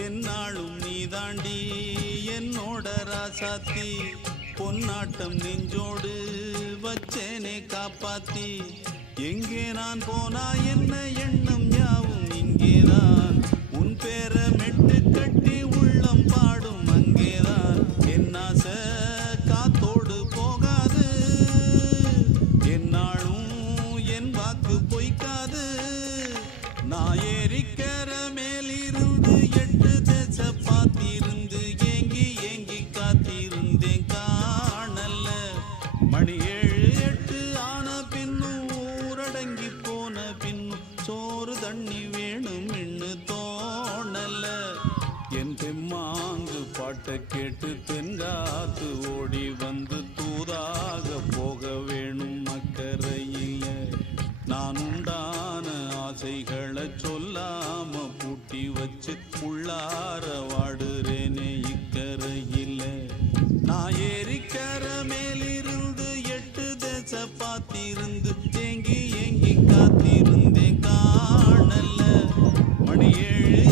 என்னாலும் நீதாண்டி என்னோட ராசாத்தி பொன்னாட்டம் நெஞ்சோடு வச்சேனே காப்பாத்தி எங்கே நான் போனா என்ன எண்ணம் யாவும் இங்கேதான் உன் பேர மெட்டு கட்டி உள்ளம் பாடும் அங்கேதான் என் ஆசை காத்தோடு போகாது என்னாலும் என் வாக்கு பொய்க்காது நான் ஏறிக்கிற மேலிருந்து 8 தேச பார்த்திருந்து ஏங்கி ஏங்கி காத்திருந்தேன் காணல மணி 7 8 ஆன பின்னும் ஊரடங்கி போன பின்னும் சோறு தண்ணி வேணும் இன்னு தோணல என் தெம்மாங்கு பாட்டை கேட்டு தென்காத்து ஓடி வந்து தூதாக போக வேணும் அக்கறையில நான் உண்டான ஆசைகளை சொல்லாம பூட்டி வச்சு உள்ளார வாடுறேனே இக்கரையில நான் ஏறிக்கர மேலிருந்து 8 தேச பார்த்திருந்து ஏங்கி ஏங்கி காத்திருந்தேன் காணல மணி 7